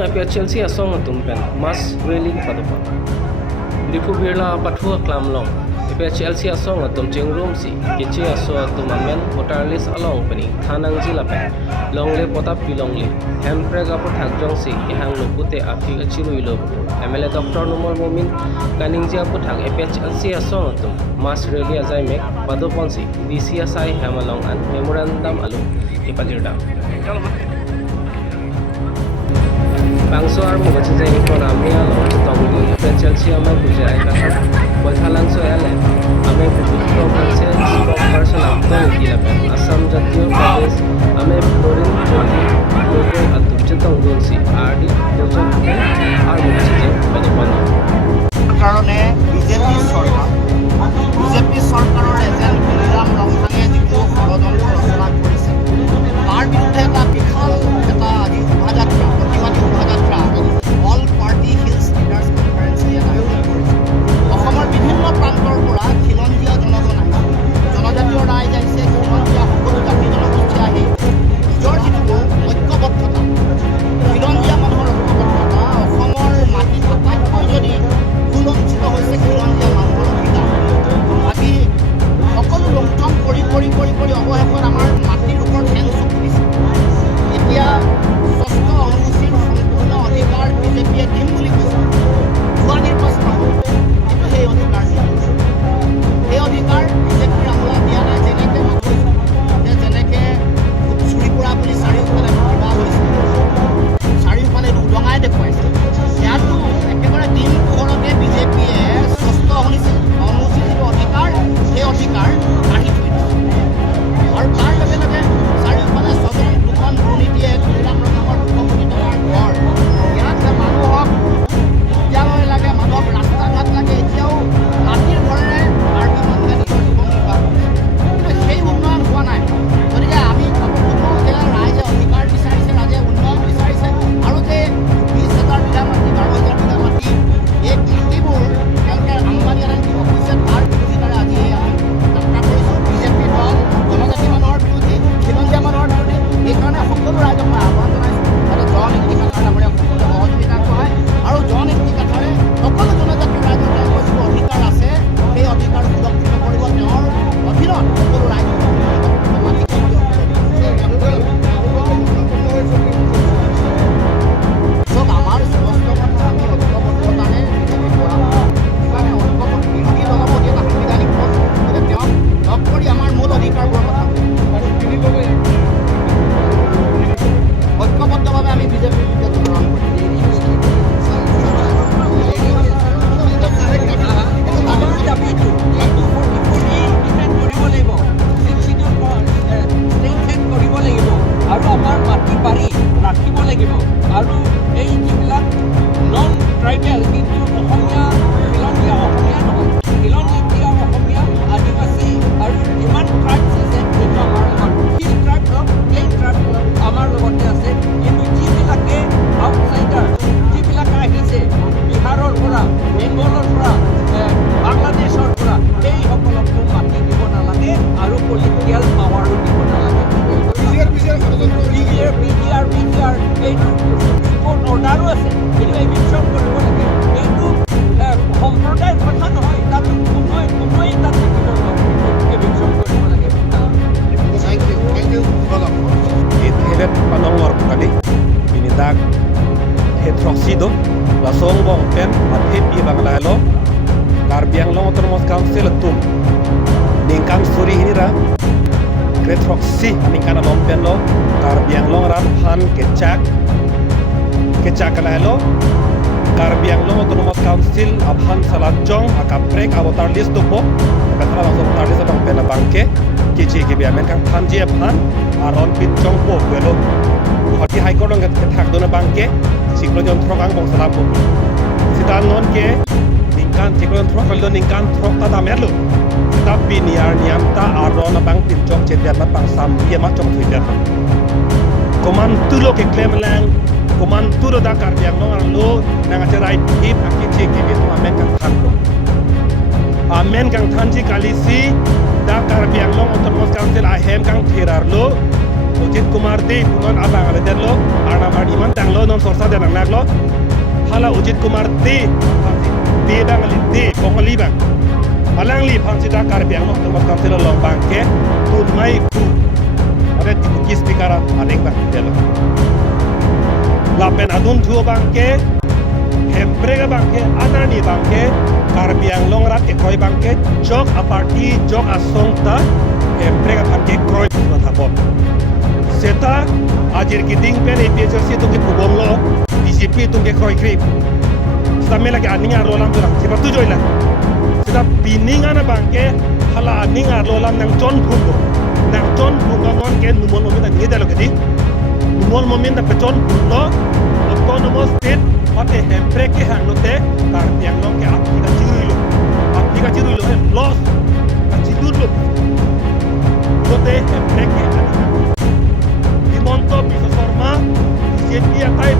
Long apia Chelsea asong tumpen mas rally padupa Lipu birla pathua klam long apia Chelsea asong tum chingrum si kiche aso tumamen voter list along pani thanang jila pe long le potap pilong le hempre ga por thagjong si ihang lupute afi achiru ilo MLA Dr. Numar Momin kaningja por thag apia Chelsea asong tum mas rally azai mek padupon si DCSI hamalong an memorandum alu ipalirda Bangso ar mo baca jai ekonomi alo tonggi Chelsea amai bujai kata bothalang so ele amai bujto kanse spokesperson apto kilapen Assam Jatiyo Pradesh amai Florin Jyoti logo atubche tongon si RD project ar mo baca jai padopano karone BJP সরকারের agent নিলাম রংথাঙে যিটো ষড়যন্ত্ৰ ৰচনা কৰিছে তাৰ বিৰুদ্ধে এটা বিশাল এটা আজি শোভাযাত্ৰা প্ৰতিবাদী শোভাযাত্ৰা all party hills leaders conference ইয়াত আয়োজন কৰিছে অসমৰ বিভিন্ন প্ৰান্তৰ পৰা খিলঞ্জীয়া জনগণ আহিছে জনজাতীয় ৰাইজ আহিছে খিলঞ্জীয়া সকলো জাতি জনগোষ্ঠী আহি নিজৰ যিটো ঐক্যবদ্ধতা খিলঞ্জীয়া মানুহৰ ঐক্যবদ্ধতা অসমৰ মাটিত আটাইতকৈ যদি সুলঞ্চিত হৈছে খিলঞ্জীয়া মানুহৰ অধিকাৰ আজি সকলো লুণ্ঠন কৰি অৱশেষত আমাৰ মাটিৰ ওপৰত ঠেং চকুদিছে এতিয়া ষষ্ঠ অনুসূচীৰ সম্পূৰ্ণ অধিকাৰ বিজেপিয়ে দিম বুলি কৈছে যোৱা নিৰ্বাচন কিন্তু সেই অধিকাৰ সেই অধিকাৰ বিজেপিৰ আমোলা দিয়া নাই যেনেকৈ মই কৈছোঁ যে যেনেকৈ চুৰি কৰা বুলি চাৰিওফালে কিবা হৈছে চাৰিওফালে উদঙাই দেখুৱাইছে ইয়াতো একেবাৰে দিন পোহৰতে বিজেপিয়ে ষষ্ঠ অনুসূচীৰ অধিকাৰ সেই অধিকাৰ কাঢ়ি থৈ দিছে আৰু তাৰ লগে লগে চাৰিওফালে ছজন দুখন দুৰ্নীতিয়ে 2 লাখ টকাৰ 2 কোটি টকাৰ ঘৰ ইয়াত মানুহক বিদ্যালয় লাগে মানুহক ৰাস্তা ঘাট লাগে এতিয়াও মাটিৰ ঘৰেৰে আৰ্মি মানুহে নিজৰ জীৱন নিৰ্বাহ কৰে কিন্তু সেই উন্নয়ন হোৱা নাই গতিকে আমি ভাবোঁ যে ৰাইজে অধিকাৰ বিচাৰিছে ৰাইজে উন্নয়ন বিচাৰিছে আৰু যে 20,000 বিঘা মাটি 12,000 বিঘা মাটি এই মাটিবোৰ তেওঁলোকে আম্বানী আদানী দিব খুজিছে তাৰ বিৰোধিতাৰে আজি আমি যাত্ৰা কৰিছোঁ বিজেপি দল জনজাতি মানুহৰ বিৰোধী খিলঞ্জীয়া মানুহৰ বিৰোধী সেইকাৰণে সকলো ৰাইজক মই আহ্বান জনাইছোঁ যাতে জননীতি কাঠাৰ নামেৰে সকলোৱে সহযোগিতা আগবঢ়ায় আৰু জননীতি কাঠাৰে সকলো জনজাতিৰ ৰাইজৰ তেওঁলোকৰ যিটো অধিকাৰ আছে সেই অধিকাৰ সুৰক্ষিত কৰিব তেওঁৰ অধীনত সকলো ৰাইজক আমাৰ স্পষ্ট কথা আমি ঐক্যবদ্ধতাৰে বিজেপি কৰা সেইকাৰণে ঐক্যবদ্ধ বিৰোধী দলক এটা সাংবিধানিক পথ গতিকে তেওঁক লগ কৰি আমাৰ মূল অধিকাৰবোৰৰ কথা ঐক্যবদ্ধভাৱে আমি বিজেপিৰ বিৰুদ্ধে জনগণ আৰু আমাৰ মাটি বাৰী ৰাখিব লাগিব আৰু এই যিবিলাক নন ট্ৰাইবেল কিন্তু অসমীয়া খিলঞ্জীয়া অসমীয়া নহয় খিলঞ্জীয়া অসমীয়া আদিবাসী আৰু যিমান ট্ৰাইবছ আছে সেইটো আমাৰ লগত হিল ট্ৰাইব হওক প্লেইন ট্ৰাইব আমাৰ লগতে আছে কিন্তু যিবিলাকে আউটচাইডাৰ যিবিলাকে আহিছে বিহাৰৰ পৰা বেংগলৰ পৰা বাংলাদেশৰ পৰা সেইসকলকো মাটি দিব নালাগে আৰু পলিটিকেল পাৱাৰো দিব নালাগে BGR এইটো কোৰ্ট অৰ্ডাৰো আছে কিন্তু এভিকশ্যন কৰিব লাগে এইটো সম্প্ৰদায়ৰ কথা নহয় তাত কোনোৱেই তাত থাকিব এভিকশ্যন কৰিব লাগে Thank you. Helet panongor kali ini dak hetroksido lasong bong pen athet bi bangla lo karbiang long otormos council tum ningkam suri hinira kretroksi ningkana lompen lo karbiang long ran phan kecak lo karbiang long otormos council abhan salajong akaprek abotar list tupo katara langsung abotar list bang pen bangke kici ke biamen kang thanji phan aron pin chong po welo hoti high court ngat thak dona bangke siklojon throkang bong salam po sitan non ke ningkan siklojon throkal ningkan throk ta damelo sita piniar niamta aron bang pin chong chetiat mat bang sam ye mat chong thuiat koman tulo ke claim lang koman tulo da kar biang no lo nang acherai hip akici ke bitu amen kang than amen kang thanji kalisi da kar biang long otomos council ahem kang thirar lo Ujit Kumar di punon abang ada lo arnam ardiman tang lo non sorsa dan nak lo hala Ujit Kumar di bang di pongli bang malang li phang sida Karbiang lo tempat kansilo long bangke tun mai pu ada di buki speaker adeng bang delo lapen adun thuo bangke hemprega bangke anani bangke Karbiang long rat ke koi bangke jok aparti jok asong ta hemprega bangke kroi putra thapot seta ajir kiting pen APHRC tu ke pubom lo BJP tu ke kroi krip seta mela ke aning ar lolam tu siapa tu joila seta bining ana bangke hala aning ar lolam nang ton bhundo non ke numol momen ngi dalo kedi numol momen da peton bhundo autonomous state pate hempre ke hanglote Karbiang long ke apika chiruilo los chirulo kote hempre ke Monto bisa forma BJP atai